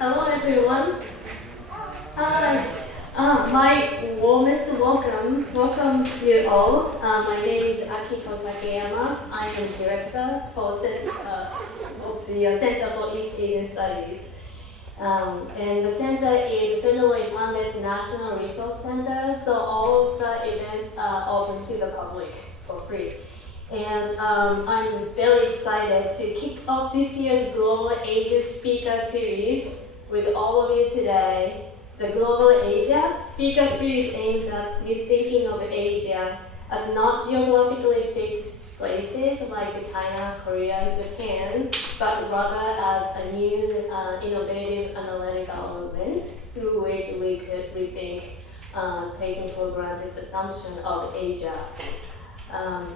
Hello everyone. Hi. My warmest welcome. Welcome you all. My name is Akiko Takeyama. I am director of the Center for East Asian Studies. And the center is federally funded National Resource Center, so all of the events are open to the public for free. And I'm very excited to kick off this year's Global Asia Speaker Series with all of you today. The Global Asia Speaker Series aims at rethinking of Asia as not geographically fixed places like China, Korea, Japan, but rather as a new innovative analytical movement through which we could rethink taking for granted assumption of Asia.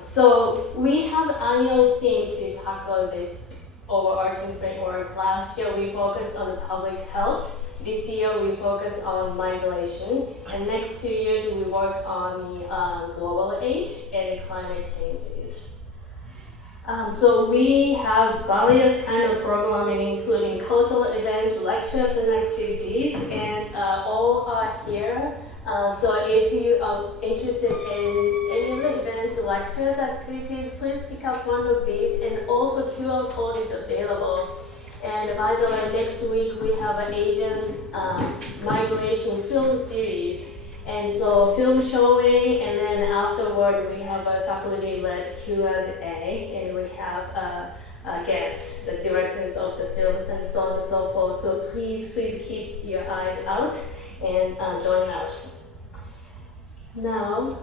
So we have an annual theme to tackle this overarching framework. Last year we focused on the public health. This year we focus on migration. And next 2 years we work on the global age and climate changes. So we have various kind of programming, including cultural events, lectures, and activities, and all are here. So if you are interested in any of the events, lectures, activities, please pick up one of these, and also QR code is available. And by the way, next week we have an Asian migration film series. And so film showing, and then afterward we have a faculty-led Q&A, and we have guests, the directors of the films, and so on and so forth. So please keep your eyes out and join us. Now,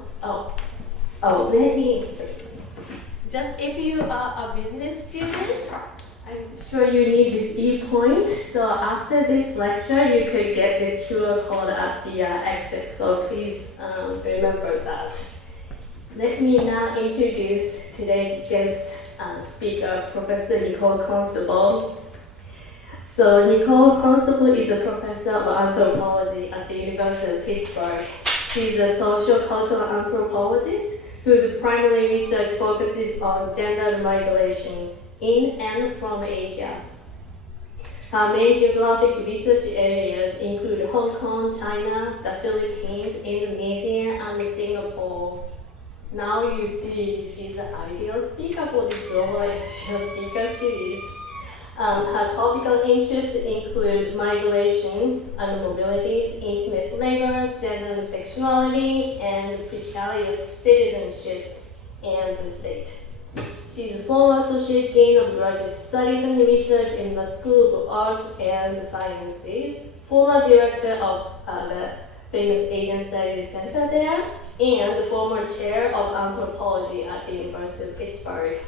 let me, just if you are a business student, I'm sure you need the speed point. So after this lecture, you could get this QR code at the exit. So please remember that. Let me now introduce today's guest speaker, Professor Nicole Constable. So Nicole Constable is a professor of anthropology at the University of Pittsburgh. She's a social-cultural anthropologist whose primary research focuses on gender migration in and from Asia. Her main geographic research areas include Hong Kong, China, the Philippines, Indonesia, and Singapore. Now you see she's the ideal speaker for this Global Asia Speaker Series. Her topical interests include migration and mobility, intimate labor, gender and sexuality, and precarious citizenship and the state. She's a former Associate Dean of Graduate Studies and Research in the School of Arts and Sciences, former Director of the famous Asian Studies Center there, and former Chair of Anthropology at the University of Pittsburgh.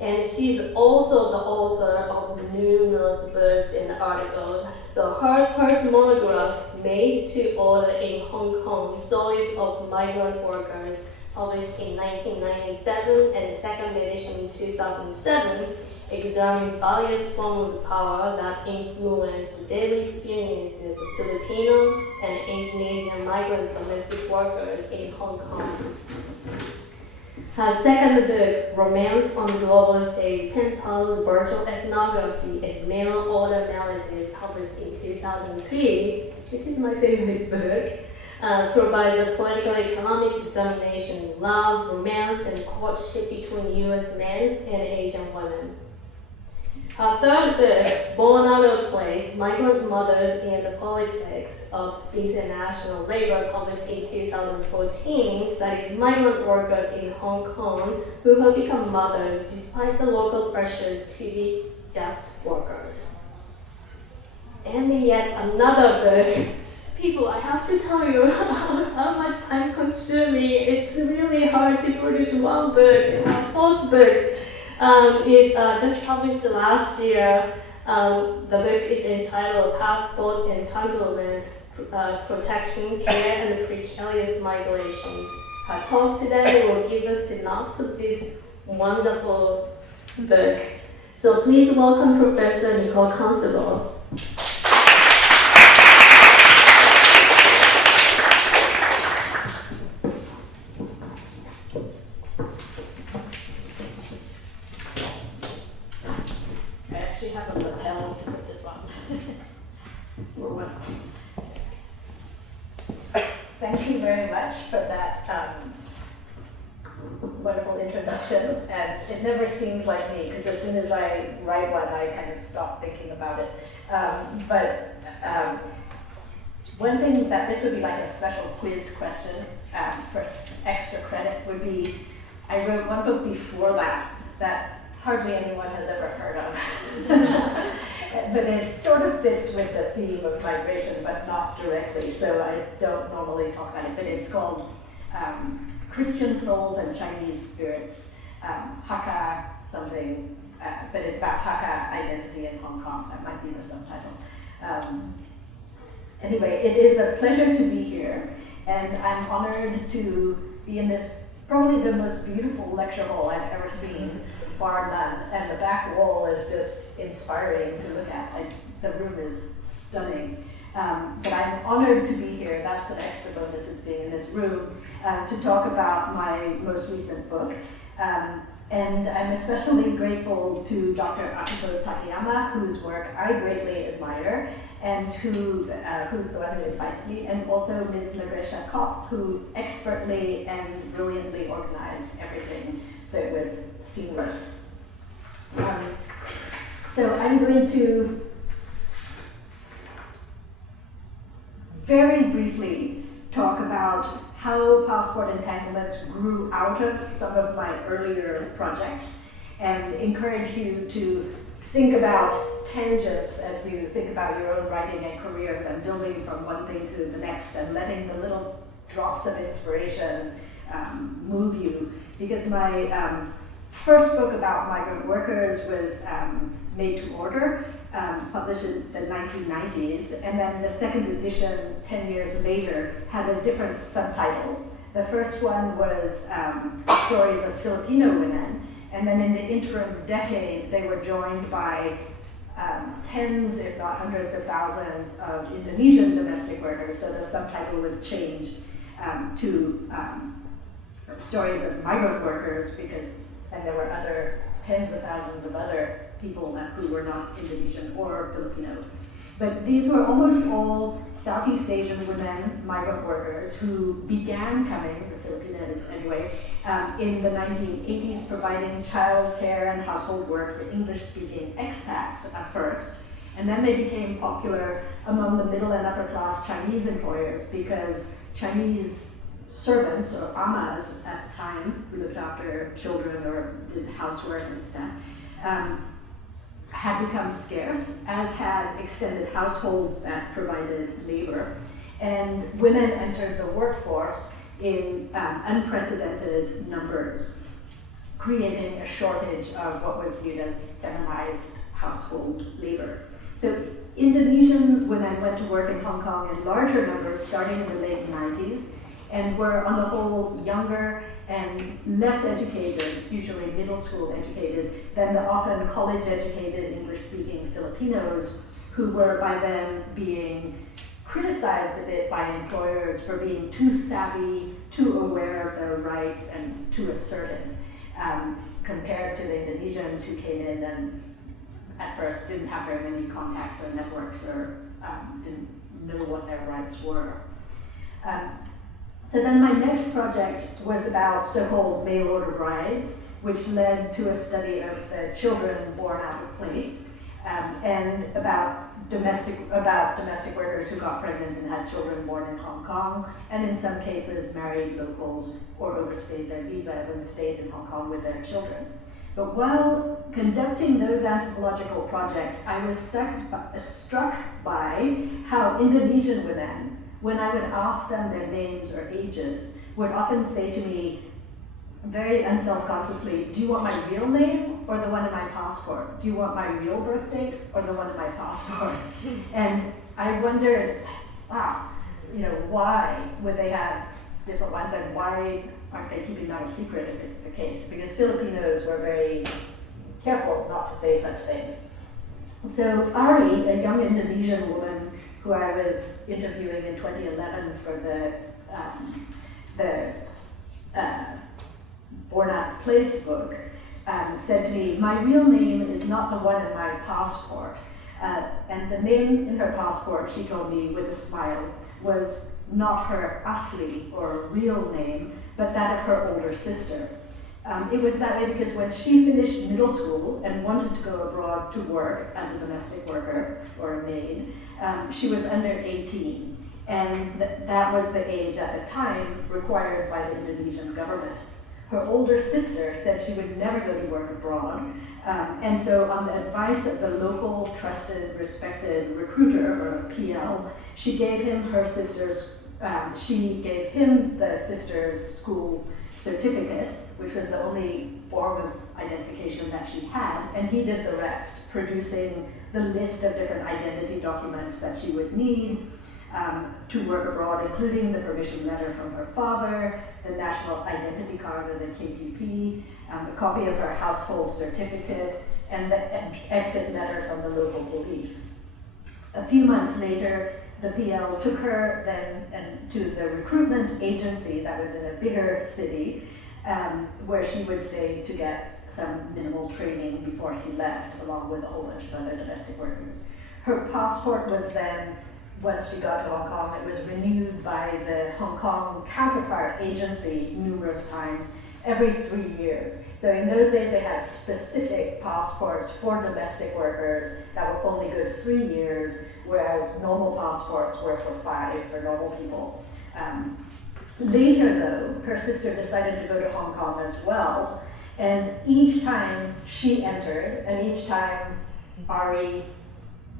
And she's also the author of numerous books and articles. So her first monograph, Made to Order in Hong Kong, Stories of Migrant Workers, published in 1997, and the second edition in 2007, examined various forms of power that influence the daily experiences of Filipino and Indonesian migrant domestic workers in Hong Kong. Her second book, Romance on the Global Stage, Pen Pal Virtual Ethnography and Mail Order Marriages, published in 2003, which is my favorite book, provides a political economic examination of love, romance, and courtship between U.S. men and Asian women. Her third book, Born Out of Place, Migrant Mothers and the Politics of International Labor, published in 2014, studies migrant workers in Hong Kong who have become mothers despite the local pressures to be just workers. And yet another book. People, I have to tell you how much time consuming. It's really hard to produce one book. My fourth book is just published last year. The book is entitled Passport Entanglements, Protection, Care, and Precarious Migrations. Her talk today will give us a synopsis of this wonderful book. So please welcome Professor Nicole Constable. I actually have a lapel to put this on. for once. Thank you very much for that wonderful introduction. And it never seems like me, because as soon as I write one, I kind of stop thinking about it. One thing that this would be like a special quiz question for extra credit would be, I wrote one book before that hardly anyone has ever heard of. But it sort of fits with the theme of migration, but not directly, so I don't normally talk about it. But it's called Christian Souls and Chinese Spirits, Hakka something, but it's about Hakka identity in Hong Kong. That might be the subtitle. Anyway, it is a pleasure to be here, and I'm honored to be in this probably the most beautiful lecture hall I've ever seen, bar none, and the back wall is just inspiring to look at. The room is stunning. But I'm honored to be here. That's the extra bonus, is being in this room to talk about my most recent book. And I'm especially grateful to Dr. Akiko Takayama, whose work I greatly admire, and who's the one who invited me, and also Ms. Nagresha Kopp, who expertly and brilliantly organized everything, so it was seamless. So I'm going to very briefly talk about how Passport Entanglements grew out of some of my earlier projects, and encourage you to think about tangents as you think about your own writing and careers, and building from one thing to the next, and letting the little drops of inspiration move you. Because my first book about migrant workers was Made to Order, published in the 1990s, and then the second edition, 10 years later, had a different subtitle. The first one was Stories of Filipino Women, and then in the interim decade, they were joined by tens, if not hundreds of thousands of Indonesian domestic workers, so the subtitle was changed to Stories of Migrant Workers, and there were other tens of thousands of other people who were not Indonesian or Filipino. But these were almost all Southeast Asian women, migrant workers, who began coming, the Filipinos anyway, in the 1980s, providing child care and household work for English-speaking expats at first. And then they became popular among the middle and upper class Chinese employers, because Chinese servants, or amas at the time, who looked after children or did housework and stuff, had become scarce, as had extended households that provided labor. And women entered the workforce in unprecedented numbers, creating a shortage of what was viewed as feminized household labor. So Indonesian women went to work in Hong Kong in larger numbers starting in the late 90s, and were on the whole younger and less educated, usually middle school educated, than the often college educated English-speaking Filipinos, who were by then being criticized a bit by employers for being too savvy, too aware of their rights, and too assertive, compared to the Indonesians who came in and at first didn't have very many contacts or networks, or didn't know what their rights were. So then my next project was about so-called mail-order brides, which led to a study of the children born out of place, and about domestic workers who got pregnant and had children born in Hong Kong, and in some cases married locals or overstayed their visas and stayed in Hong Kong with their children. But while conducting those anthropological projects, I was struck by how Indonesian women, when I would ask them their names or ages, would often say to me, very unself-consciously, do you want my real name or the one in my passport? Do you want my real birth date or the one in my passport? And I wondered, wow, why would they have different ones, and why aren't they keeping that a secret if it's the case? Because Filipinos were very careful not to say such things. So Ari, a young Indonesian woman who I was interviewing in 2011 for the Born Out of Place book, said to me, my real name is not the one in my passport. And the name in her passport, she told me with a smile, was not her asli or real name, but that of her older sister. It was that way because when she finished middle school and wanted to go abroad to work as a domestic worker or a maid, she was under 18. And that was the age at the time required by the Indonesian government. Her older sister said she would never go to work abroad. And so on the advice of the local trusted, respected recruiter, or PL, she gave him the sister's school certificate, which was the only form of identification that she had, and he did the rest, producing the list of different identity documents that she would need to work abroad, including the permission letter from her father, the national identity card or the KTP, a copy of her household certificate, and the exit letter from the local police. A few months later, the PL took her then to the recruitment agency that was in a bigger city, where she would stay to get some minimal training before she left, along with a whole bunch of other domestic workers. Her passport was then, once she got to Hong Kong, it was renewed by the Hong Kong counterpart agency numerous times, every 3 years. So in those days they had specific passports for domestic workers that were only good 3 years, whereas normal passports were for 5 for normal people. Later though, her sister decided to go to Hong Kong as well, and each time she entered, and each time Ari,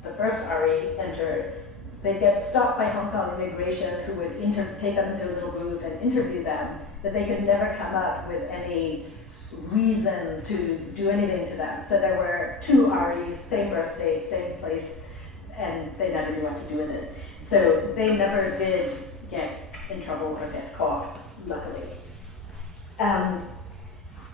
the first Ari, entered, they'd get stopped by Hong Kong immigration, who would take them into a little booth and interview them, but they could never come up with any reason to do anything to them. So there were 2 Aris, same birth date, same place, and they never knew what to do with it. So they never did get in trouble or get caught, luckily.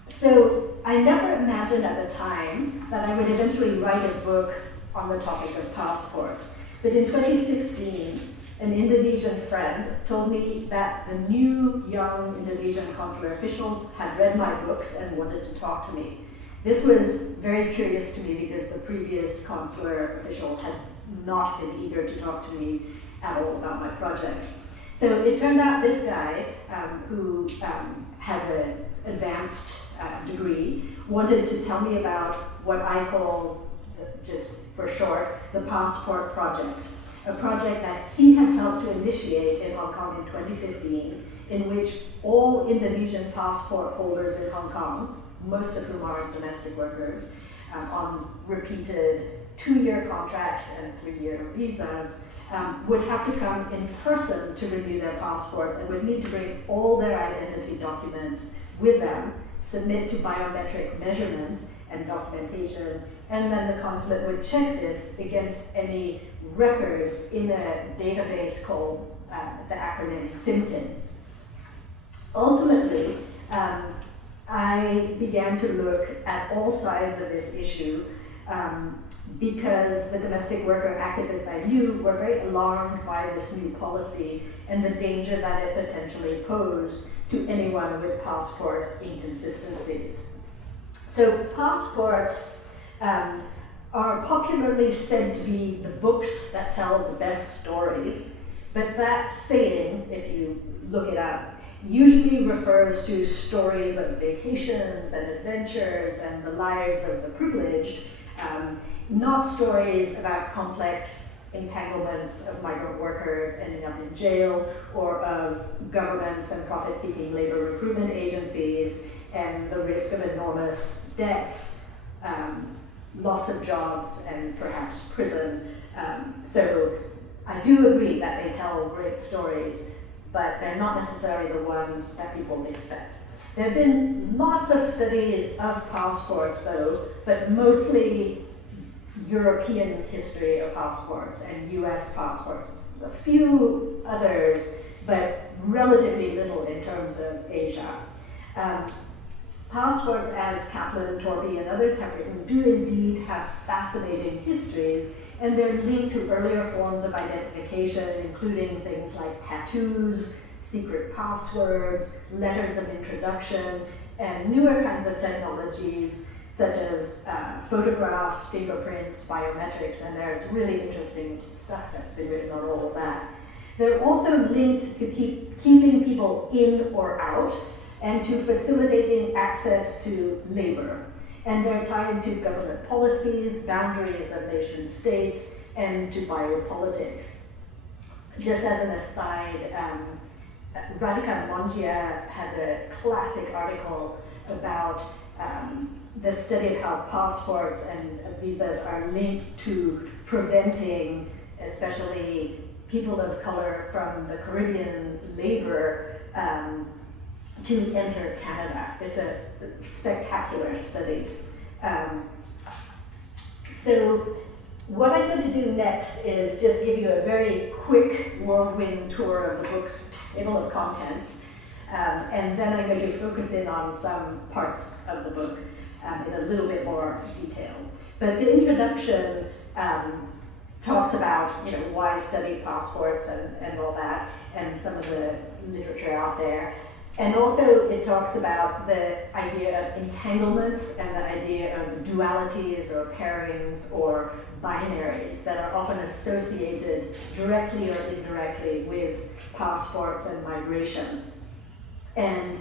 So I never imagined at the time that I would eventually write a book on the topic of passports. But in 2016, an Indonesian friend told me that the new young Indonesian consular official had read my books and wanted to talk to me. This was very curious to me because the previous consular official had not been eager to talk to me at all about my projects. So it turned out this guy, who had an advanced degree, wanted to tell me about what I call, just for short, the Passport Project, a project that he had helped to initiate in Hong Kong in 2015, in which all Indonesian passport holders in Hong Kong, most of whom are domestic workers, on repeated 2-year contracts and 3-year visas, would have to come in person to renew their passports and would need to bring all their identity documents with them, submit to biometric measurements and documentation, and then the consulate would check this against any records in a database called the acronym SIMPIN. Ultimately, I began to look at all sides of this issue because the domestic worker activists I knew were very alarmed by this new policy and the danger that it potentially posed to anyone with passport inconsistencies. So passports are popularly said to be the books that tell the best stories, but that saying, if you look it up, usually refers to stories of vacations and adventures and the lives of the privileged, not stories about complex entanglements of migrant workers ending up in jail, or of governments and profit-seeking labor recruitment agencies and the risk of enormous debts, loss of jobs, and perhaps prison. So I do agree that they tell great stories, but they're not necessarily the ones that people expect. There have been lots of studies of passports though, but mostly European history of passports and US passports. A few others, but relatively little in terms of Asia. Passports, as Kaplan, Torby, and others have written, do indeed have fascinating histories, and they're linked to earlier forms of identification, including things like tattoos, secret passwords, letters of introduction, and newer kinds of technologies such as photographs, fingerprints, biometrics, and there's really interesting stuff that's been written on all of that. They're also linked to keeping people in or out and to facilitating access to labor. And they're tied to government policies, boundaries of nation states, and to biopolitics. Just as an aside, Radhika Mongia has a classic article about the study of how passports and visas are linked to preventing, especially people of color from the Caribbean labor, to enter Canada. It's a spectacular study. So what I'm going to do next is just give you a very quick whirlwind tour of the book's table of contents, and then I'm going to focus in on some parts of the book in a little bit more detail. But the introduction talks about, you know, why study passports and all that, and some of the literature out there. And also it talks about the idea of entanglements and the idea of dualities or pairings or binaries that are often associated directly or indirectly with passports and migration. And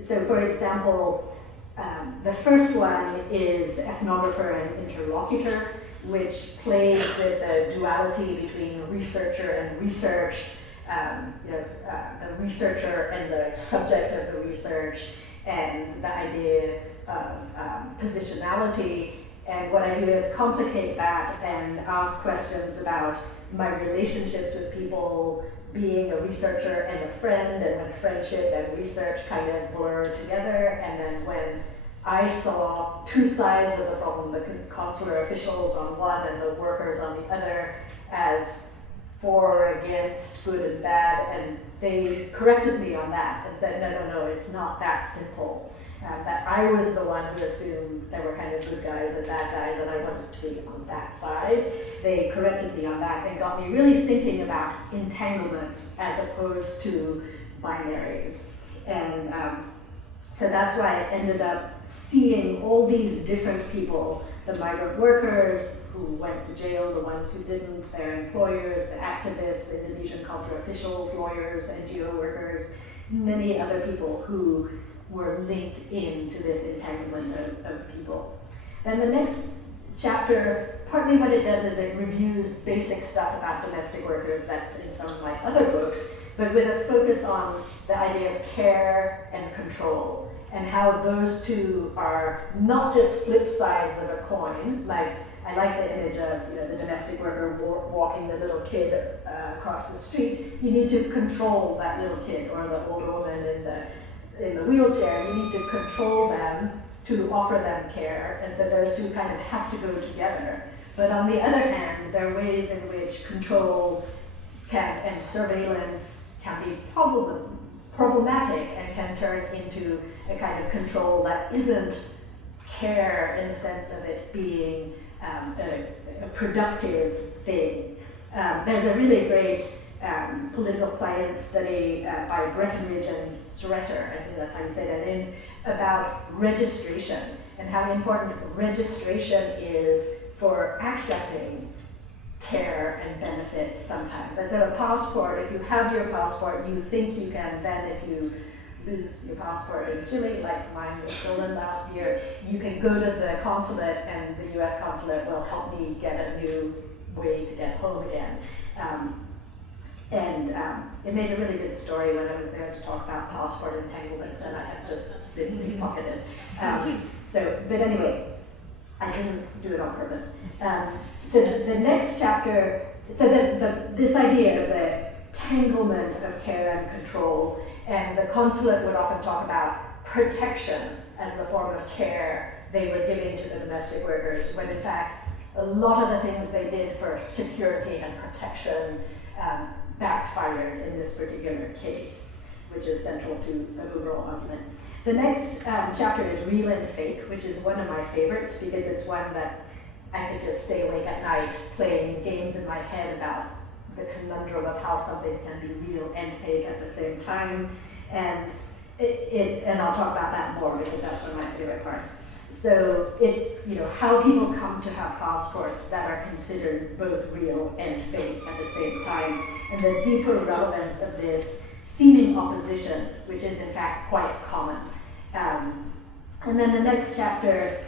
so, for example, the first one is ethnographer and interlocutor, which plays with the duality between researcher and researched, the researcher and the subject of the research, and the idea of positionality. And what I do is complicate that and ask questions about my relationships with people, being a researcher and a friend, and when friendship and research kind of blur together, and then when I saw two sides of the problem, the consular officials on one and the workers on the other, as for or against, good and bad, and they corrected me on that and said, no, it's not that simple. That I was the one who assumed there were kind of good guys and bad guys, and I wanted to be on that side. They corrected me on that and got me really thinking about entanglements as opposed to binaries. And so that's why I ended up seeing all these different people, the migrant workers who went to jail, the ones who didn't, their employers, the activists, the Indonesian consular officials, lawyers, NGO workers, many other people who were linked into this entanglement of people. Then the next chapter, partly what it does is it reviews basic stuff about domestic workers that's in some of my other books, but with a focus on the idea of care and control, and how those two are not just flip sides of a coin. Like, I like the image of, you know, the domestic worker walking the little kid across the street. You need to control that little kid, or the old woman in the wheelchair. You need to control them to offer them care, and so those two kind of have to go together. But on the other hand, there are ways in which control and surveillance can be problematic and can turn into a kind of control that isn't care in the sense of it being a productive thing. There's a really great political science study by Breckenridge and Streeter, I think that's how you say their names, about registration and how important registration is for accessing care and benefits sometimes. And so a passport, if you have your passport, you think you can then, if you lose your passport in Chile, like mine was stolen last year, you can go to the consulate and the US consulate will help me get a new way to get home again. It made a really good story when I was there to talk about passport entanglements, and I had just been pickpocketed. But anyway, I didn't do it on purpose. So the next chapter, so this idea of the entanglement of care and control, and the consulate would often talk about protection as the form of care they were giving to the domestic workers, when in fact a lot of the things they did for security and protection backfired in this particular case, which is central to the overall argument. The next chapter is Real and Fake, which is one of my favorites because it's one that I could just stay awake at night playing games in my head about the conundrum of how something can be real and fake at the same time. And I'll talk about that more because that's one of my favorite parts. So it's, you know, how people come to have passports that are considered both real and fake at the same time, and the deeper relevance of this seeming opposition, which is in fact quite common. And then the next chapter,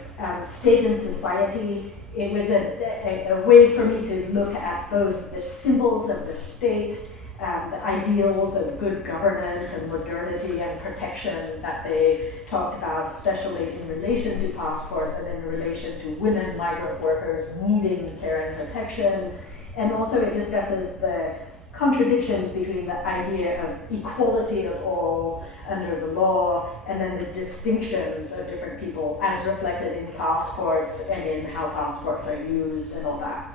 State and Society, it was a way for me to look at both the symbols of the state, the ideals of good governance and modernity and protection that they talked about, especially in relation to passports and in relation to women migrant workers needing care and protection. And also it discusses the contradictions between the idea of equality of all under the law and then the distinctions of different people as reflected in passports and in how passports are used and all that.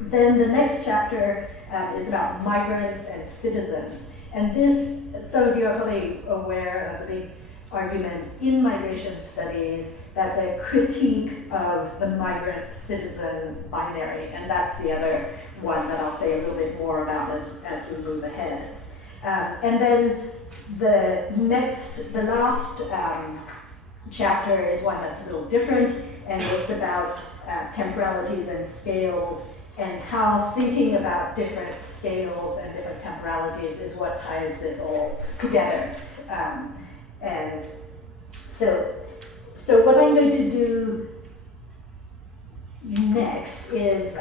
Then the next chapter is about migrants and citizens. And this, some of you are probably aware of the big argument in migration studies that's a critique of the migrant-citizen binary. And that's the other one that I'll say a little bit more about as we move ahead. And then the last chapter is one that's a little different, and it's about temporalities and scales, and how thinking about different scales and different temporalities is what ties this all together. And so what I'm going to do next is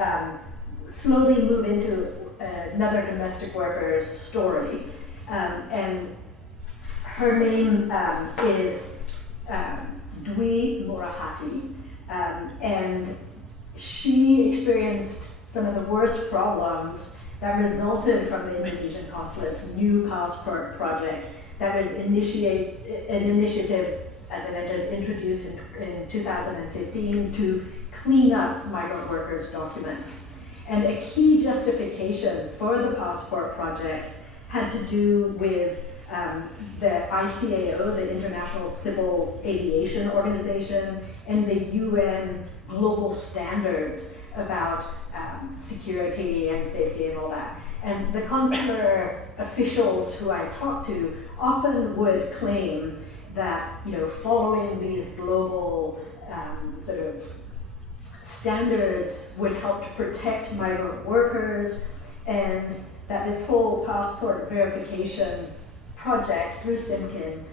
slowly move into another domestic worker's story. And her name is Dwi Murahati, and she experienced some of the worst problems that resulted from the Indonesian consulate's new passport project that was an initiative, as I mentioned, introduced in 2015 to clean up migrant workers' documents. And a key justification for the passport projects had to do with the ICAO, the International Civil Aviation Organization, and the UN global standards about security and safety and all that. And the consular officials who I talked to often would claim that, you know, following these global sort of standards would help to protect migrant workers, and that this whole passport verification project through Simkin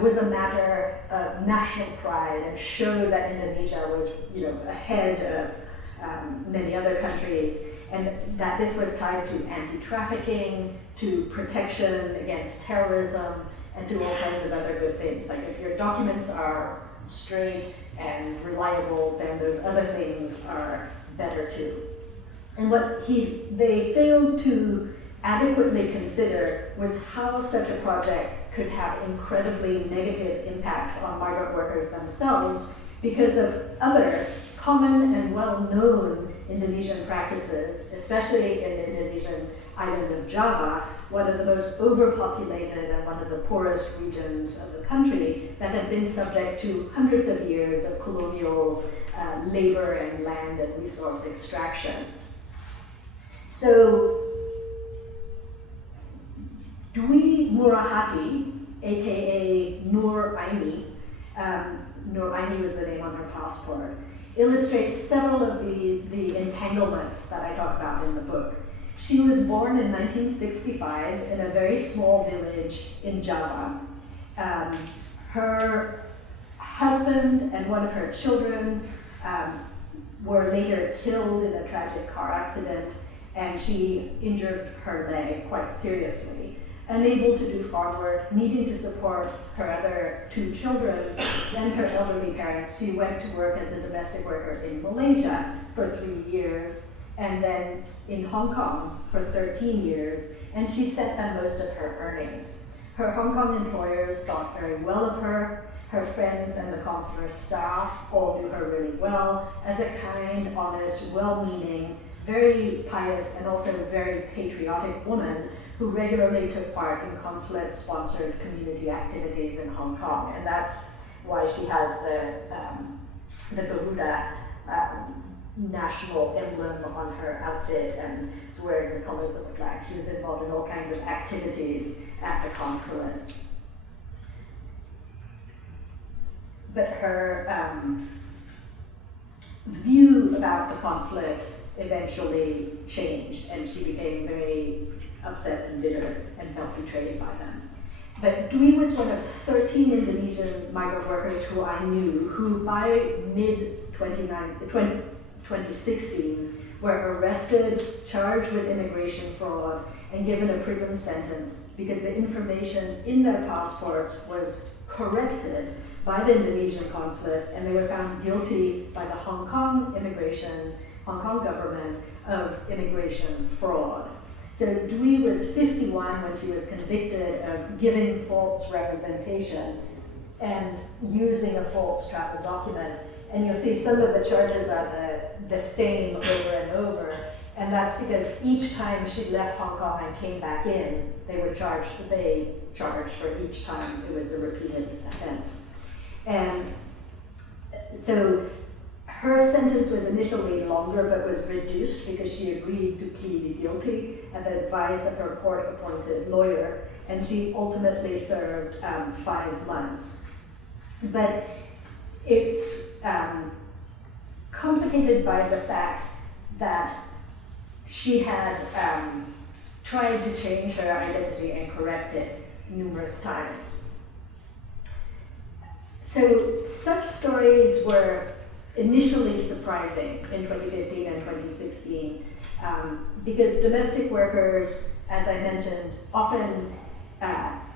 was a matter of national pride and showed that Indonesia was, you know, ahead of many other countries, and that this was tied to anti-trafficking, to protection against terrorism, and to all kinds of other good things. Like if your documents are straight and reliable, then those other things are better too. And what they failed to adequately consider was how such a project could have incredibly negative impacts on migrant workers themselves because of other common and well-known Indonesian practices, especially in the Indonesian island of Java, one of the most overpopulated and one of the poorest regions of the country that had been subject to hundreds of years of colonial labor and land and resource extraction. So Dwi Murahati, aka Nur Aini, Nur Aini was the name on her passport, illustrates several of the entanglements that I talk about in the book. She was born in 1965 in a very small village in Java. Her husband and one of her children were later killed in a tragic car accident, and she injured her leg quite seriously. Unable to do farm work, needing to support her other two children and her elderly parents, she went to work as a domestic worker in Malaysia for 3 years, and then in Hong Kong for 13 years, and she sent them most of her earnings. Her Hong Kong employers thought very well of her. Her friends and the consular staff all knew her really well as a kind, honest, well-meaning, very pious, and also very patriotic woman who regularly took part in consulate-sponsored community activities in Hong Kong. And that's why she has the Garuda national emblem on her outfit and is wearing the colors of the flag. She was involved in all kinds of activities at the consulate. but her view about the consulate eventually changed, and she became very upset and bitter and felt betrayed by them. But Dwi was one of 13 Indonesian migrant workers who I knew who by mid-2016 were arrested, charged with immigration fraud, and given a prison sentence because the information in their passports was corrected by the Indonesian consulate, and they were found guilty by the Hong Kong government of immigration fraud. So Dwi was 51 when she was convicted of giving false representation and using a false travel document. And you'll see some of the charges are the same over and over. And that's because each time she left Hong Kong and came back in, they charged for each time it was a repeated offense. And so her sentence was initially longer but was reduced because she agreed to plead guilty at the advice of her court-appointed lawyer, and she ultimately served 5 months. But it's complicated by the fact that she had tried to change her identity and correct it numerous times. So such stories were initially surprising in 2015 and 2016 because domestic workers, as I mentioned, often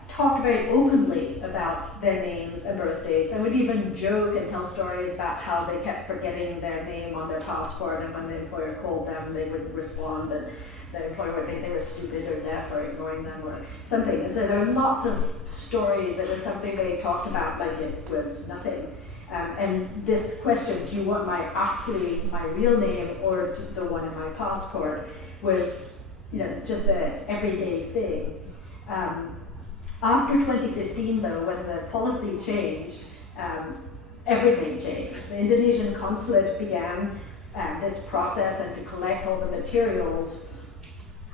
talked very openly about their names and birthdates, and would even joke and tell stories about how they kept forgetting their name on their passport, and when the employer called them, they would respond that the employer would think they were stupid or deaf or ignoring them or something. And so there are lots of stories. It was something they talked about like it was nothing. And this question, do you want my asli, my real name, or the one in my passport, was just an everyday thing. After 2015, though, when the policy changed, everything changed. The Indonesian consulate began this process and to collect all the materials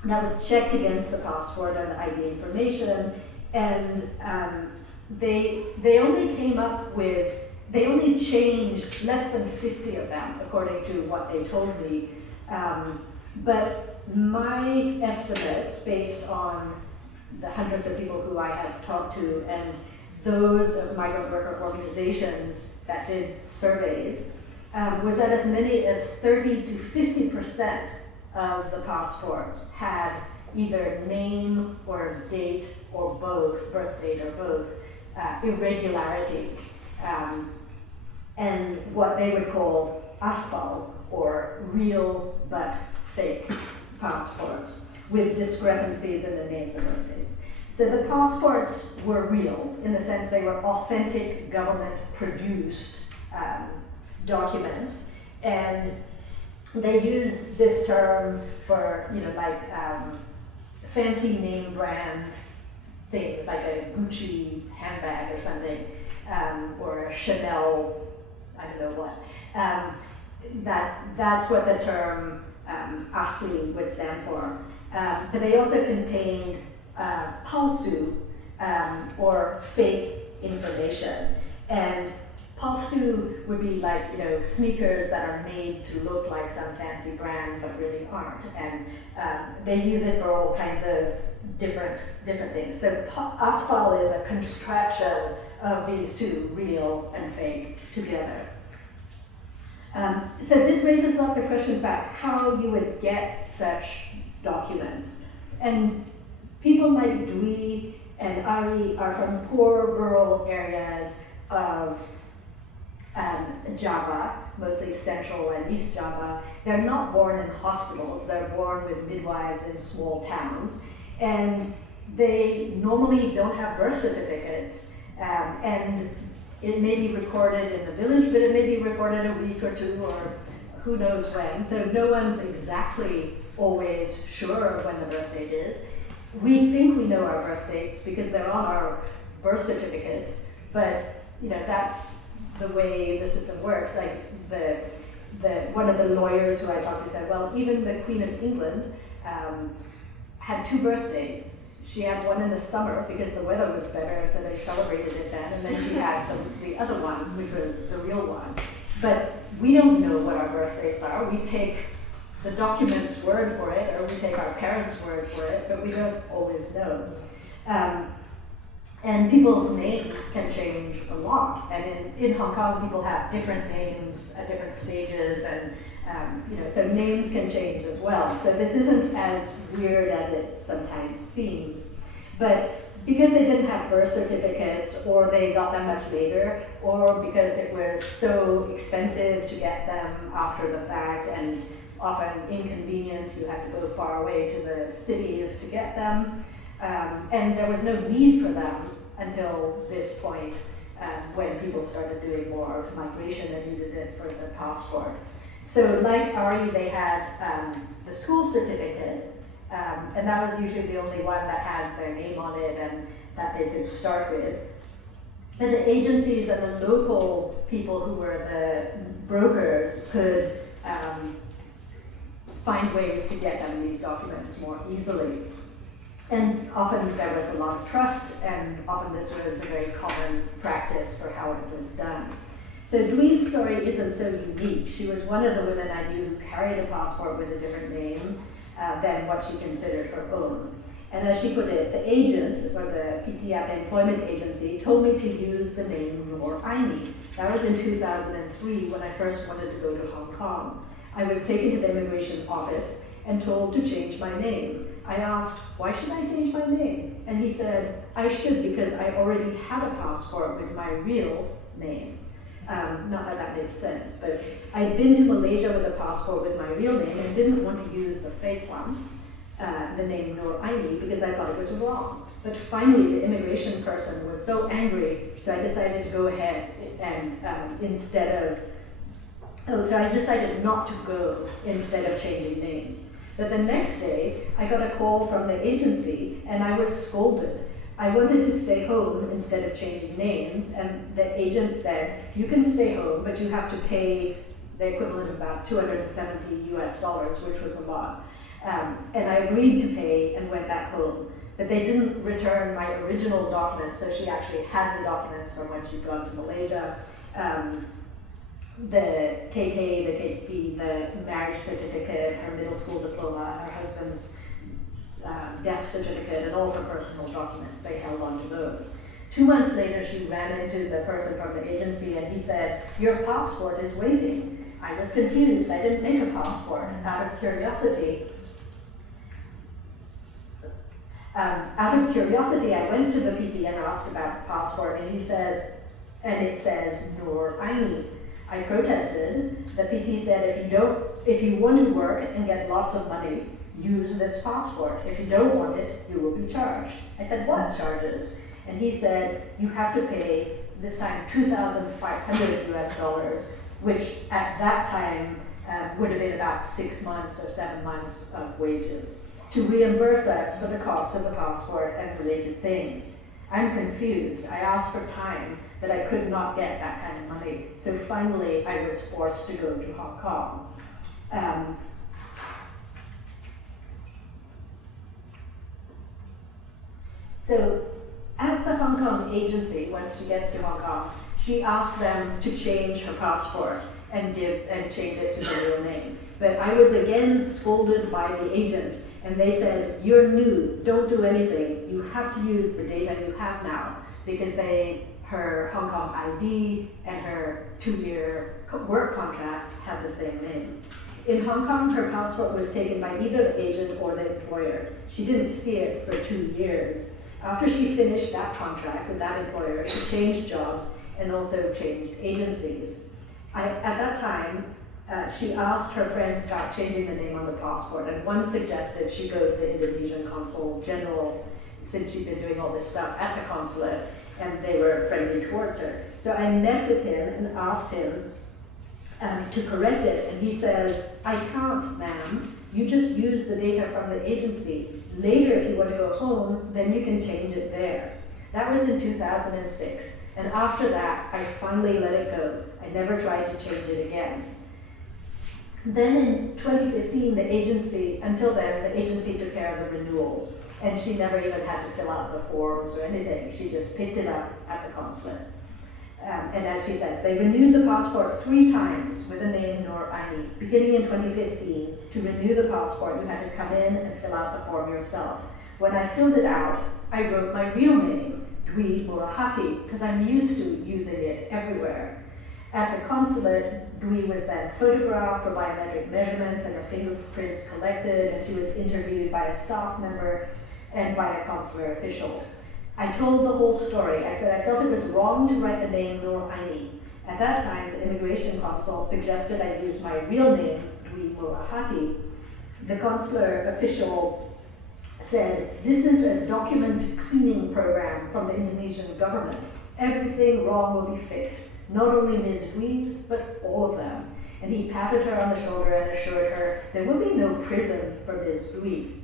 that was checked against the passport and the ID information, and they only came up with, they only changed less than 50 of them, according to what they told me. But my estimates, based on the hundreds of people who I have talked to and those of migrant worker organizations that did surveys, was that as many as 30 to 50% of the passports had either name or date or both, birth date or both, irregularities, and what they would call aspal, or real but fake passports, with discrepancies in the names and birth dates. So the passports were real in the sense they were authentic government-produced documents, and they use this term for, fancy name brand things like a Gucci handbag or something, or a Chanel, I don't know what. That's what the term asli would stand for. But they also contain palsu, or fake information. And palsu would be like, sneakers that are made to look like some fancy brand but really aren't. And they use it for all kinds of different things. So aspal is a contraction of these two, real and fake, together. So this raises lots of questions about how you would get such documents. And people like Dwi and Ari are from poor rural areas of Java, mostly Central and East Java. They're not born in hospitals, they're born with midwives in small towns. And they normally don't have birth certificates. And it may be recorded in the village, but it may be recorded a week or two, or who knows when. So no one's exactly always sure of when the birth date is. We think we know our birth dates because they're on our birth certificates, but that's the way the system works. Like one of the lawyers who I talked to said, well, even the Queen of England had 2 birthdays. She had one in the summer because the weather was better, and so they celebrated it then. And then she had the other one, which was the real one. But we don't know what our birth dates are. We take the document's word for it, or we take our parents' word for it, but we don't always know. And people's names can change a lot. And in Hong Kong, people have different names at different stages, and so names can change as well. So this isn't as weird as it sometimes seems. But because they didn't have birth certificates, or they got them much later, or because it was so expensive to get them after the fact and often inconvenient, you had to go far away to the cities to get them, and there was no need for them until this point when people started doing more migration and needed it for the passport. So like Ari, they had the school certificate, and that was usually the only one that had their name on it and that they could start with. But the agencies and the local people who were the brokers could find ways to get them these documents more easily. And often there was a lot of trust, and often this was a very common practice for how it was done. So Dui's story isn't so unique. She was one of the women I knew who carried a passport with a different name than what she considered her own. And as she put it, the agent, or the PT at the employment agency, told me to use the name Noor Aini. That was in 2003 when I first wanted to go to Hong Kong. I was taken to the immigration office and told to change my name. I asked, why should I change my name? And he said, I should because I already had a passport with my real name. Not that that makes sense, but I'd been to Malaysia with a passport with my real name and didn't want to use the fake one, the name Noor Aini, because I thought it was wrong. But finally, the immigration person was so angry, so I decided to go ahead and I decided not to go instead of changing names. But the next day, I got a call from the agency and I was scolded. I wanted to stay home instead of changing names, and the agent said, you can stay home, but you have to pay the equivalent of about $270 US, which was a lot. And I agreed to pay and went back home. But they didn't return my original documents, so she actually had the documents from when she'd gone to Malaysia. The KK, the KTP, the marriage certificate, her middle school diploma, her husband's death certificate, and all her personal documents. They held on to those. 2 months later, she ran into the person from the agency and he said, your passport is waiting. I was confused. I didn't make a passport out of curiosity. Out of curiosity, I went to the PT and asked about the passport, and it says Noor Aini. I protested. The PT said, if you want to work and get lots of money, use this passport. If you don't want it, you will be charged. I said, what charges? And he said, you have to pay, this time, $2,500 US, which at that time would have been about 6 months or 7 months of wages, to reimburse us for the cost of the passport and related things. I'm confused. I asked for time, but I could not get that kind of money. So finally, I was forced to go to Hong Kong. So at the Hong Kong agency, once she gets to Hong Kong, she asks them to change her passport and change it to the real name. But I was again scolded by the agent, and they said, you're new, don't do anything. You have to use the data you have now, because her Hong Kong ID and her 2-year work contract have the same name. In Hong Kong, her passport was taken by either the agent or the employer. She didn't see it for 2 years. After she finished that contract with that employer, she changed jobs and also changed agencies. At that time, she asked her friends about changing the name on the passport, and one suggested she go to the Indonesian Consul General, since she'd been doing all this stuff at the consulate, and they were friendly towards her. So I met with him and asked him to correct it, and he says, I can't, ma'am. You just use the data from the agency. Later, if you want to go home, then you can change it there. That was in 2006, and after that, I finally let it go. I never tried to change it again. Then in 2015, until then, the agency took care of the renewals, and she never even had to fill out the forms or anything. She just picked it up at the consulate. And as she says, they renewed the passport 3 times with the name Nur Aini. Beginning in 2015, to renew the passport, you had to come in and fill out the form yourself. When I filled it out, I wrote my real name, Dwi Murahati, because I'm used to using it everywhere. At the consulate, Dwi was then photographed for biometric measurements and her fingerprints collected, and she was interviewed by a staff member and by a consular official. I told the whole story. I said I felt it was wrong to write the name Nur Aini. At that time, the immigration consul suggested I use my real name, Dwi Murahati. The consular official said, "This is a document cleaning program from the Indonesian government. Everything wrong will be fixed. Not only Ms. Dwi's, but all of them." And he patted her on the shoulder and assured her there will be no prison for Ms. Dwi.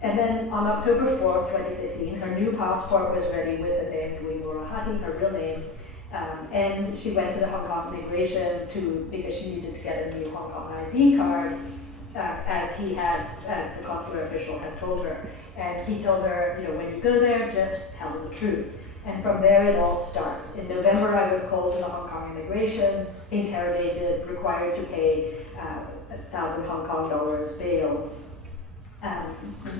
And then on October 4th, 2015, her new passport was ready with the name Dwi Murahati, her real name, and she went to the Hong Kong immigration because she needed to get a new Hong Kong ID card, as the consular official had told her. And he told her, when you go there, just tell them the truth. And from there it all starts. In November, I was called to the Hong Kong immigration, interrogated, required to pay 1,000 Hong Kong dollars bail,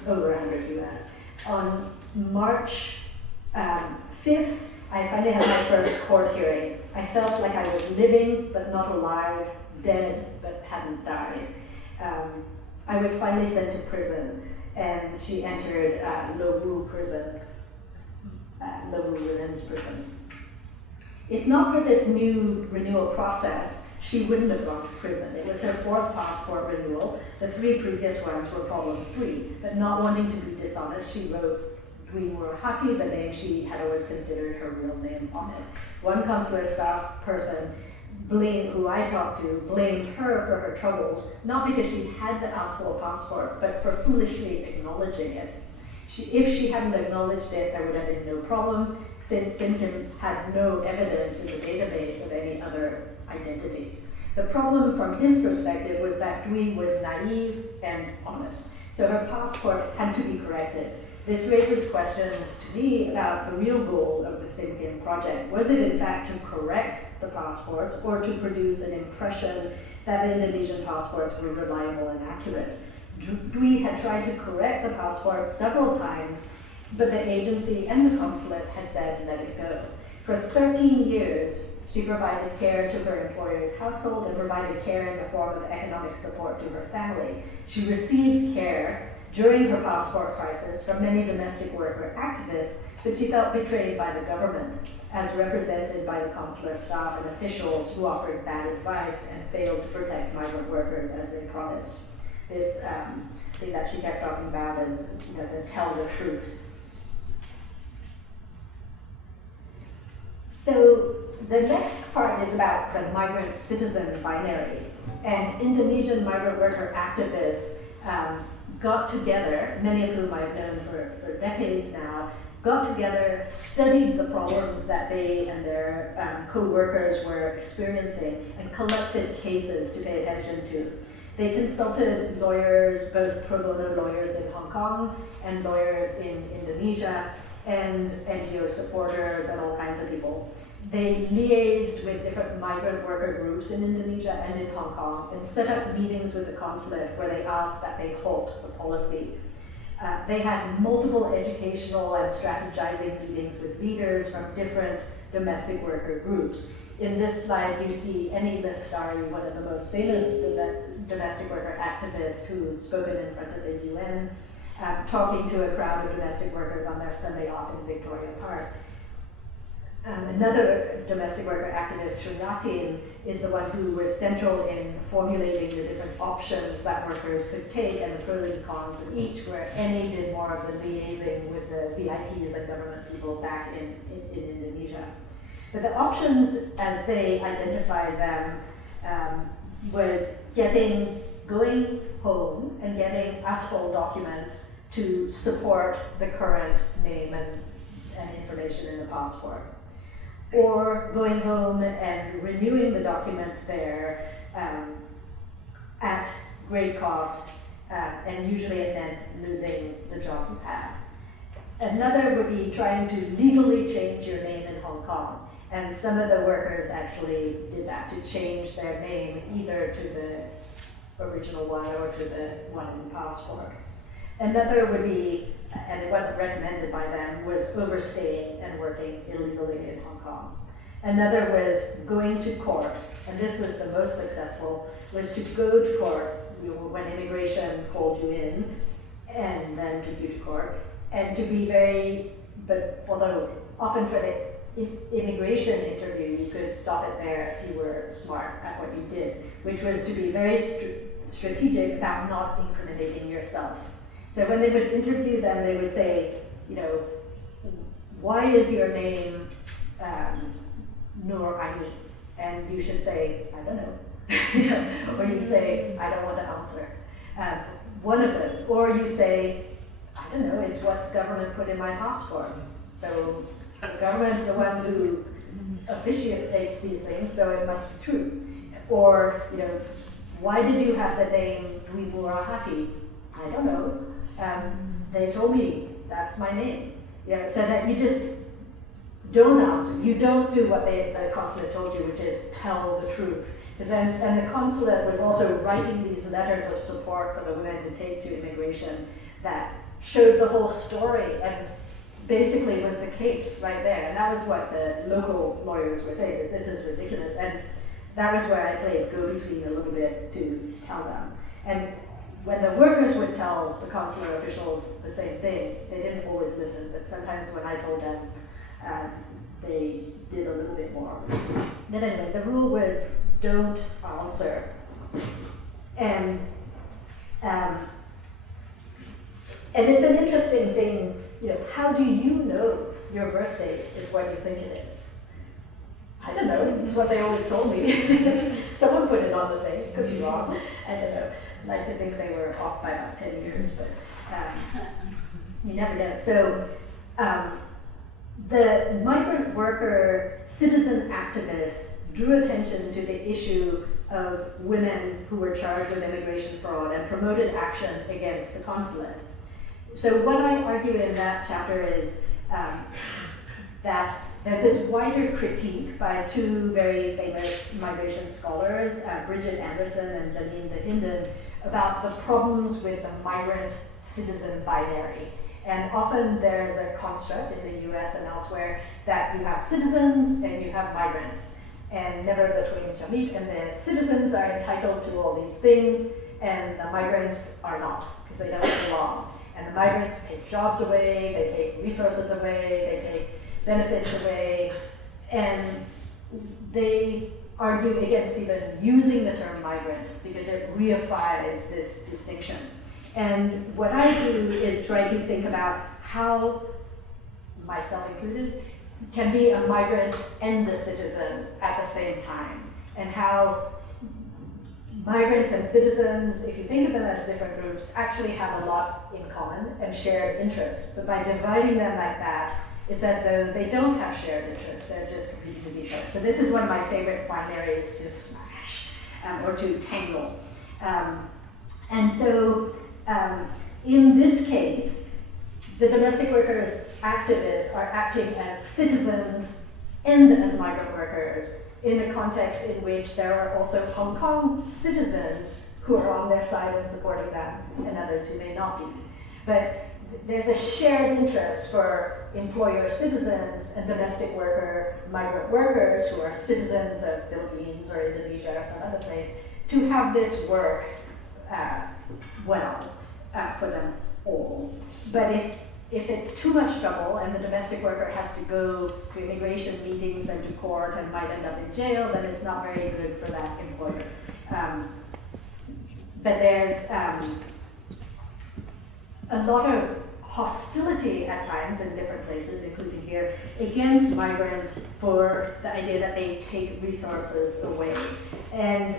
over 100 US. On March 5th, I finally had my first court hearing. I felt like I was living but not alive, dead but hadn't died. I was finally sent to prison, and she entered Lo Wu prison, Lo Wu Women's Prison. If not for this new renewal process, she wouldn't have gone to prison. It was her 4th passport renewal. The 3 previous ones were problem-free, but not wanting to be dishonest, she wrote Dwi Murahati, the name she had always considered her real name, on it. One consular staff person, who I talked to, blamed her for her troubles, not because she had the Aswal passport, but for foolishly acknowledging it. If she hadn't acknowledged it, there would have been no problem, since Simkin had no evidence in the database of any other identity. The problem from his perspective was that Dwi was naive and honest, so her passport had to be corrected. This raises questions to me about the real goal of the Simkin project. Was it in fact to correct the passports, or to produce an impression that the Indonesian passports were reliable and accurate? Dwi had tried to correct the passport several times, but the agency and the consulate had said let it go. For 13 years, she provided care to her employer's household and provided care in the form of economic support to her family. She received care during her passport crisis from many domestic worker activists, but she felt betrayed by the government, as represented by the consular staff and officials who offered bad advice and failed to protect migrant workers as they promised. This thing that she kept talking about is the tell the truth. So the next part is about the migrant-citizen binary. And Indonesian migrant worker activists got together, many of whom I've known for decades now, got together, studied the problems that they and their co-workers were experiencing, and collected cases to pay attention to. They consulted lawyers, both pro bono lawyers in Hong Kong and lawyers in Indonesia, and NGO supporters and all kinds of people. They liaised with different migrant worker groups in Indonesia and in Hong Kong and set up meetings with the consulate where they asked that they halt the policy. They had multiple educational and strategizing meetings with leaders from different domestic worker groups. In this slide, you see Eni Lestari, one of the most famous domestic worker activists who's spoken in front of the UN, talking to a crowd of domestic workers on their Sunday off in Victoria Park. Another domestic worker activist, Shunatin, is the one who was central in formulating the different options that workers could take and the pros and cons of each, where Eni did more of the liaising with the VIPs and government people back in Indonesia. But the options, as they identified them, was going home and getting ASFOL documents to support the current name and information in the passport, or going home and renewing the documents there, at great cost, and usually it meant losing the job you had. Another would be trying to legally change your name in Hong Kong. And some of the workers actually did that, to change their name either to the original one or to the one in the passport. Another would be, and it wasn't recommended by them, was overstaying and working illegally in Hong Kong. Another was going to court, and this was the most successful, was to go to court when immigration called you in and then took you to court, and to be very, but although often for the immigration interview you could stop it there if you were smart at what you did, which was to be very strategic about not incriminating yourself. So when they would interview them, they would say, you know, why is your name Nur Aini? And you should say, I don't know. You know, or you say, I don't want to answer. One of those. Or you say, I don't know, it's what the government put in my passport. So the government's the one who officiates these things, so it must be true. Or, you know, why did you have the name Dwi Murahati? I don't know. They told me that's my name. You know, so that you just don't answer. You don't do what the consulate told you, which is tell the truth. And the consulate was also writing these letters of support for the women to take to immigration that showed the whole story and basically was the case right there. And that was what the local lawyers were saying, is this is ridiculous. And that was where I played go-between a little bit to tell them. And when the workers would tell the consular officials the same thing, they didn't always listen, but sometimes when I told them, they did a little bit more. But anyway, the rule was don't answer. And it's an interesting thing, you know, how do you know your birth date is what you think it is? I don't know, it's what they always told me. Someone put it on the thing, it could be wrong, I don't know. I'd like to think they were off by about 10 years, but you never know. So the migrant worker citizen activists drew attention to the issue of women who were charged with immigration fraud and promoted action against the consulate. So what I argue in that chapter is that there's this wider critique by two very famous migration scholars, Bridget Anderson and Janine de Hinden, about the problems with the migrant-citizen binary. And often there's a construct in the US and elsewhere that you have citizens and you have migrants, and never the twain shall meet, and the citizens are entitled to all these things, and the migrants are not, because they don't belong. And the migrants take jobs away, they take resources away, they take benefits away, and they argue against even using the term migrant because it reifies this distinction. And what I do is try to think about how, myself included, can be a migrant and a citizen at the same time, and how migrants and citizens, if you think of them as different groups, actually have a lot in common and shared interests. But by dividing them like that, it's as though they don't have shared interests, they're just competing with each other. So this is one of my favorite binaries to smash, or to tangle. And so in this case, the domestic workers activists are acting as citizens and as migrant workers in a context in which there are also Hong Kong citizens who are on their side and supporting them, and others who may not be. But there's a shared interest for employer citizens and domestic worker migrant workers who are citizens of Philippines or Indonesia or some other place to have this work well for them all. But if it's too much trouble and the domestic worker has to go to immigration meetings and to court and might end up in jail, then it's not very good for that employer. But there's a lot of hostility at times in different places, including here, against migrants for the idea that they take resources away. And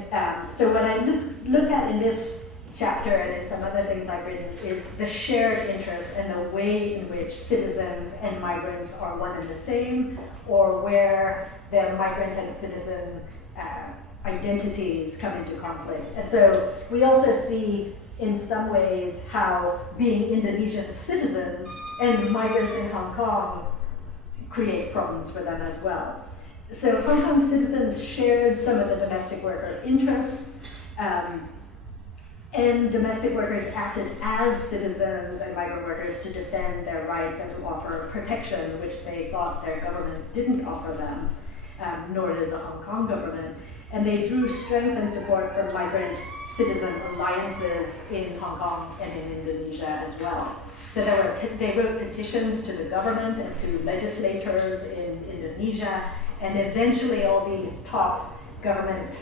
so what I look at in this chapter and in some other things I've written is the shared interest and the way in which citizens and migrants are one and the same, or where the migrant and citizen identities come into conflict. And so we also see in some ways how being Indonesian citizens and migrants in Hong Kong create problems for them as well. So Hong Kong citizens shared some of the domestic worker interests, and domestic workers acted as citizens and migrant workers to defend their rights and to offer protection, which they thought their government didn't offer them, nor did the Hong Kong government. And they drew strength and support from migrant citizen alliances in Hong Kong and in Indonesia as well. So they wrote petitions to the government and to legislators in Indonesia, and eventually all these top government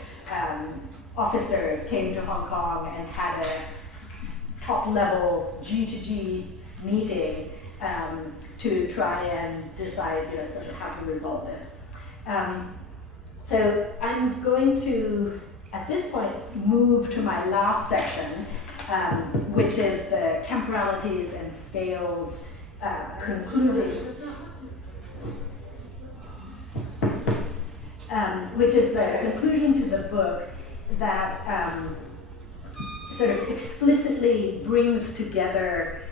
officers came to Hong Kong and had a top-level G2G meeting to try and decide, sort of how to resolve this. So I'm going to, at this point, move to my last section, which is the temporalities and scales concluding. Which is the conclusion to the book that sort of explicitly brings together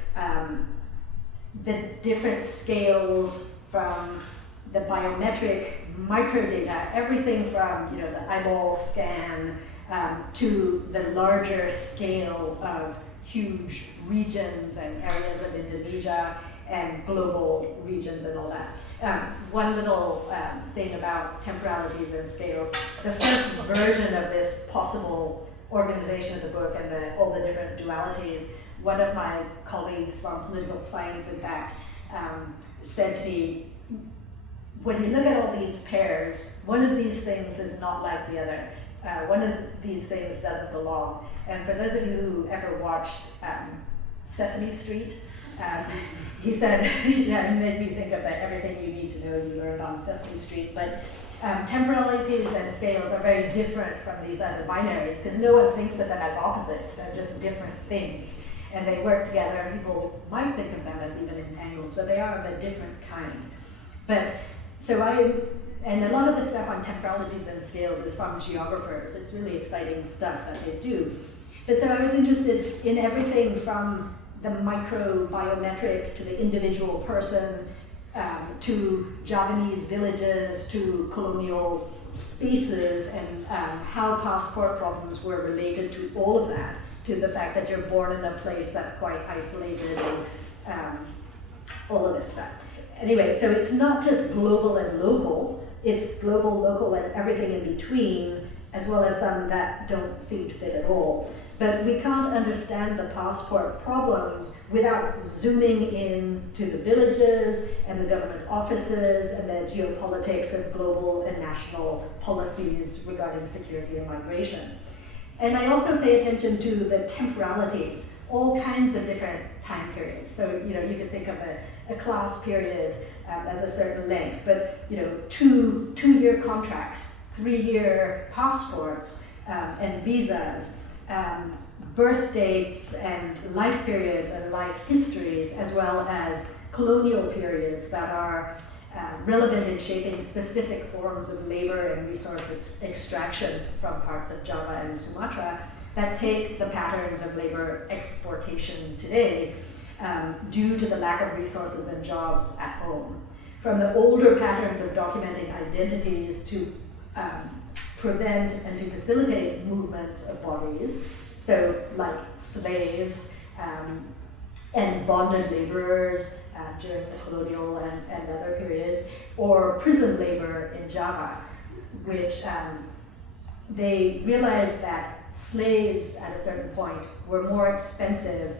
the different scales from the biometric microdata, everything from the eyeball scan to the larger scale of huge regions and areas of Indonesia and global regions and all that. One little thing about temporalities and scales, the first version of this possible organization of the book and all the different dualities, one of my colleagues from political science, in fact, said to me, when you look at all these pairs, one of these things is not like the other. One of these things doesn't belong. And for those of you who ever watched Sesame Street, he said, yeah, he made me think of everything you need to know you learned on Sesame Street. But temporalities and scales are very different from these other binaries because no one thinks of them as opposites. They're just different things. And they work together, and people might think of them as even entangled. So they are of a different kind. But and a lot of the stuff on temporalities and scales is from geographers. It's really exciting stuff that they do. But so I was interested in everything from the microbiometric to the individual person, to Javanese villages, to colonial spaces, and how passport problems were related to all of that, to the fact that you're born in a place that's quite isolated, and all of this stuff. Anyway, so it's not just global and local, it's global, local, and everything in between, as well as some that don't seem to fit at all. But we can't understand the passport problems without zooming in to the villages and the government offices and the geopolitics of global and national policies regarding security and migration. And I also pay attention to the temporalities, all kinds of different time periods. So, you could think of a class period as a certain length, but, two-year contracts, 3-year passports, and visas, birth dates and life periods and life histories, as well as colonial periods that are relevant in shaping specific forms of labor and resource extraction from parts of Java and Sumatra that take the patterns of labor exportation today due to the lack of resources and jobs at home. From the older patterns of documenting identities to prevent and to facilitate movements of bodies, so like slaves and bonded laborers during the colonial and other periods, or prison labor in Java, which they realized that slaves at a certain point were more expensive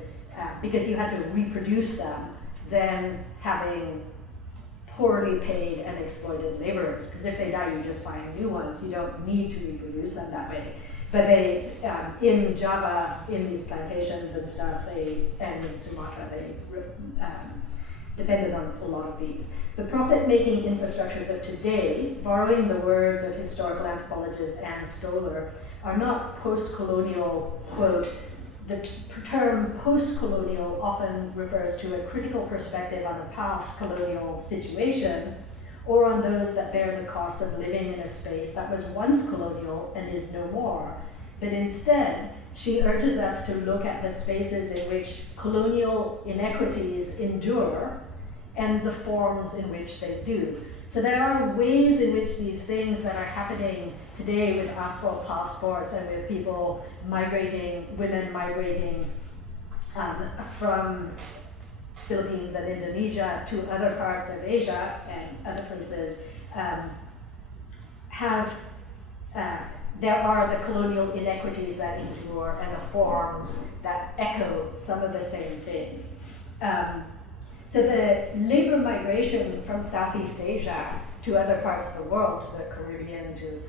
because you had to reproduce them than having poorly paid and exploited laborers, because if they die, you just find new ones. You don't need to reproduce them that way. But they, in Java, in these plantations and stuff, and in Sumatra, they depended on a lot of these. The profit-making infrastructures of today, borrowing the words of historical anthropologist Anne Stoler, are not post-colonial, quote, the term post-colonial often refers to a critical perspective on a past colonial situation, or on those that bear the cost of living in a space that was once colonial and is no more. But instead, she urges us to look at the spaces in which colonial inequities endure and the forms in which they do. So there are ways in which these things that are happening today with asphalt passports and with people migrating, women migrating from Philippines and Indonesia to other parts of Asia and other places, there are the colonial inequities that endure and the forms that echo some of the same things. So the labor migration from Southeast Asia to other parts of the world, to the Caribbean, to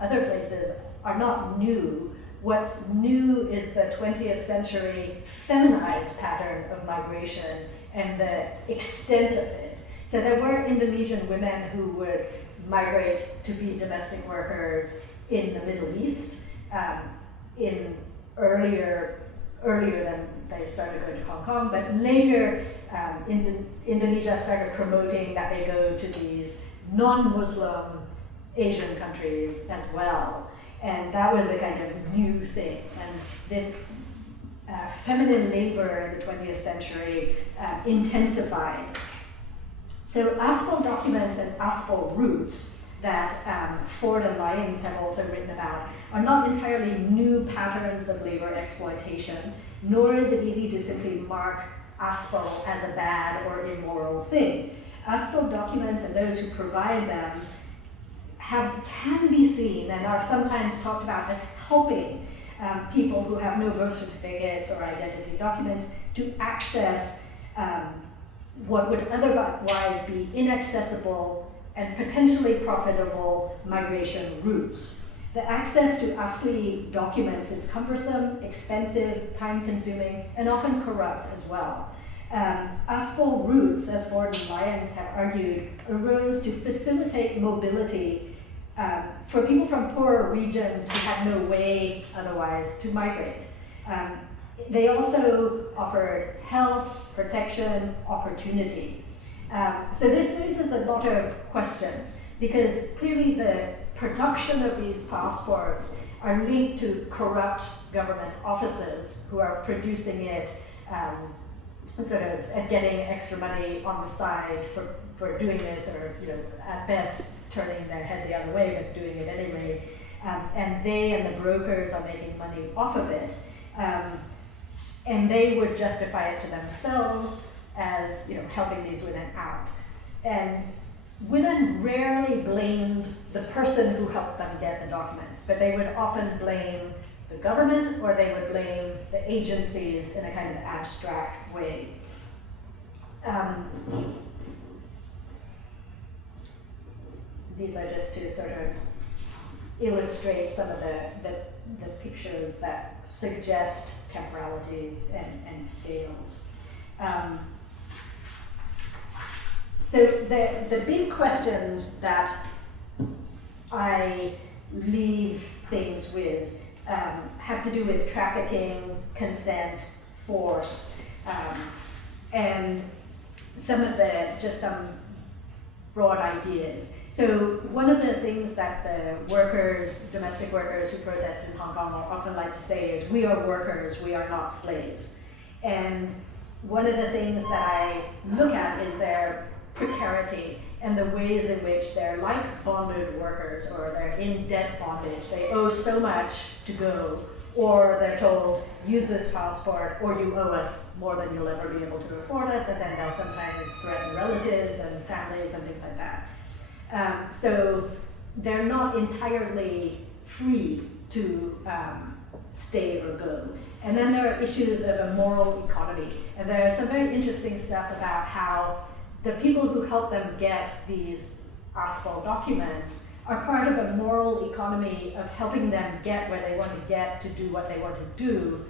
other places, are not new. What's new is the 20th century feminized pattern of migration and the extent of it. So there were Indonesian women who would migrate to be domestic workers in the Middle East in earlier than they started going to Hong Kong, but later Indonesia started promoting that they go to these non-Muslim Asian countries as well. And that was a kind of new thing. And this feminine labor in the 20th century intensified. So asphalt documents and asphalt routes that Ford and Lyons have also written about are not entirely new patterns of labor exploitation, nor is it easy to simply mark asphalt as a bad or immoral thing. Asphalt documents and those who provide them can be seen and are sometimes talked about as helping people who have no birth certificates or identity documents to access what would otherwise be inaccessible and potentially profitable migration routes. The access to asli documents is cumbersome, expensive, time-consuming, and often corrupt as well. Asphalt routes, as Ford and Lyons have argued, arose to facilitate mobility for people from poorer regions who had no way otherwise to migrate. They also offered health, protection, opportunity. So this raises a lot of questions because clearly the production of these passports are linked to corrupt government offices who are producing it sort of and getting extra money on the side for doing this, or at best turning their head the other way but doing it anyway. And they and the brokers are making money off of it. And they would justify it to themselves as helping these women out. And women rarely blamed the person who helped them get the documents, but they would often blame the government or they would blame the agencies in a kind of abstract way. These are just to sort of illustrate some of the pictures that suggest temporalities and scales. So the big questions that I leave things with have to do with trafficking, consent, force, and some broad ideas. So one of the things that the workers, domestic workers who protested in Hong Kong often like to say is, we are workers, we are not slaves. And one of the things that I look at is their precarity and the ways in which they're like bonded workers, or they're in debt bondage. They owe so much to go, or they're told, use this passport or you owe us more than you'll ever be able to afford us, and then they'll sometimes threaten relatives and families and things like that. So they're not entirely free to stay or go. And then there are issues of a moral economy. And there's some very interesting stuff about how the people who help them get these asphalt documents are part of a moral economy of helping them get where they want to get to do what they want to do.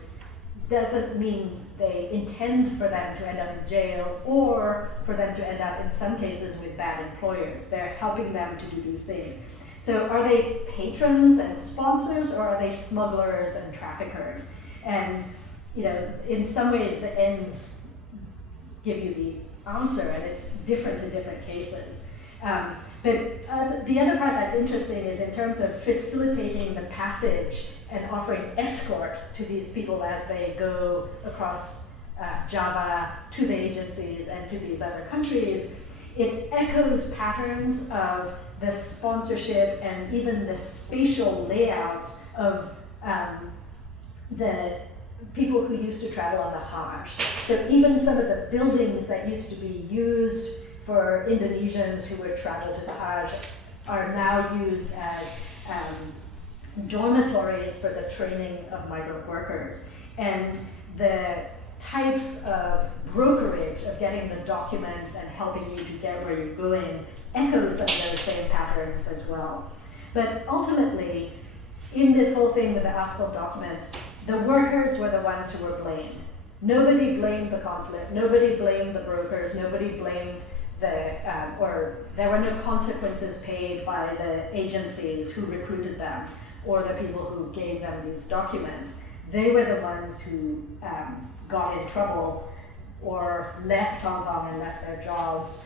Doesn't mean they intend for them to end up in jail or for them to end up, in some cases, with bad employers. They're helping them to do these things. So are they patrons and sponsors, or are they smugglers and traffickers? And in some ways the ends give you the answer, and it's different in different cases. But the other part that's interesting is in terms of facilitating the passage and offering escort to these people as they go across Java to the agencies and to these other countries. It echoes patterns of the sponsorship and even the spatial layouts of the people who used to travel on the Hajj. So even some of the buildings that used to be used for Indonesians who would travel to the Hajj are now used as dormitories for the training of migrant workers. And the types of brokerage of getting the documents and helping you to get where you're going echo some of those same patterns as well. But ultimately, in this whole thing with the ASPO documents, the workers were the ones who were blamed. Nobody blamed the consulate, nobody blamed the brokers, nobody blamed or there were no consequences paid by the agencies who recruited them or the people who gave them these documents. They were the ones who got in trouble or left Hong Kong and left their jobs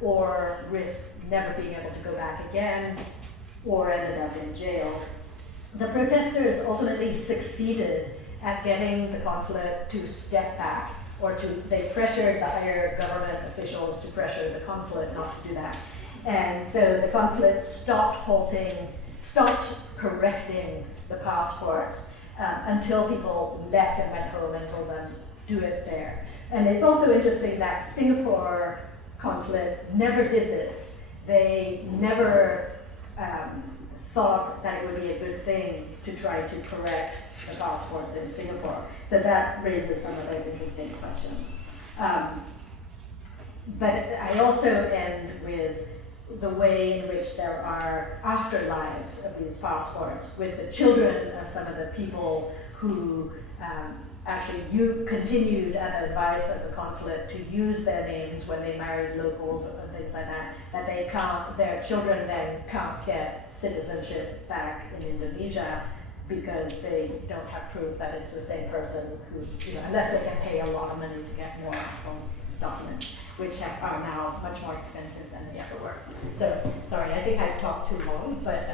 or risked never being able to go back again or ended up in jail. The protesters ultimately succeeded at getting the consulate to step back, or they pressured the higher government officials to pressure the consulate not to do that. And so the consulate stopped correcting the passports until people left and went home and told them, do it there. And it's also interesting that Singapore consulate never did this. They never thought that it would be a good thing to try to correct the passports in Singapore. So that raises some of the interesting questions. But I also end with the way in which there are afterlives of these passports with the children of some of the people who actually continued at the advice of the consulate to use their names when they married locals and things like that, their children then can't get citizenship back in Indonesia because they don't have proof that it's the same person who, unless they can pay a lot of money to get more documents, which are now much more expensive than they ever were. So, sorry, I think I've talked too long, but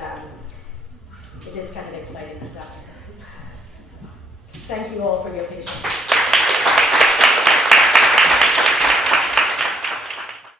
it is kind of exciting stuff. Thank you all for your patience.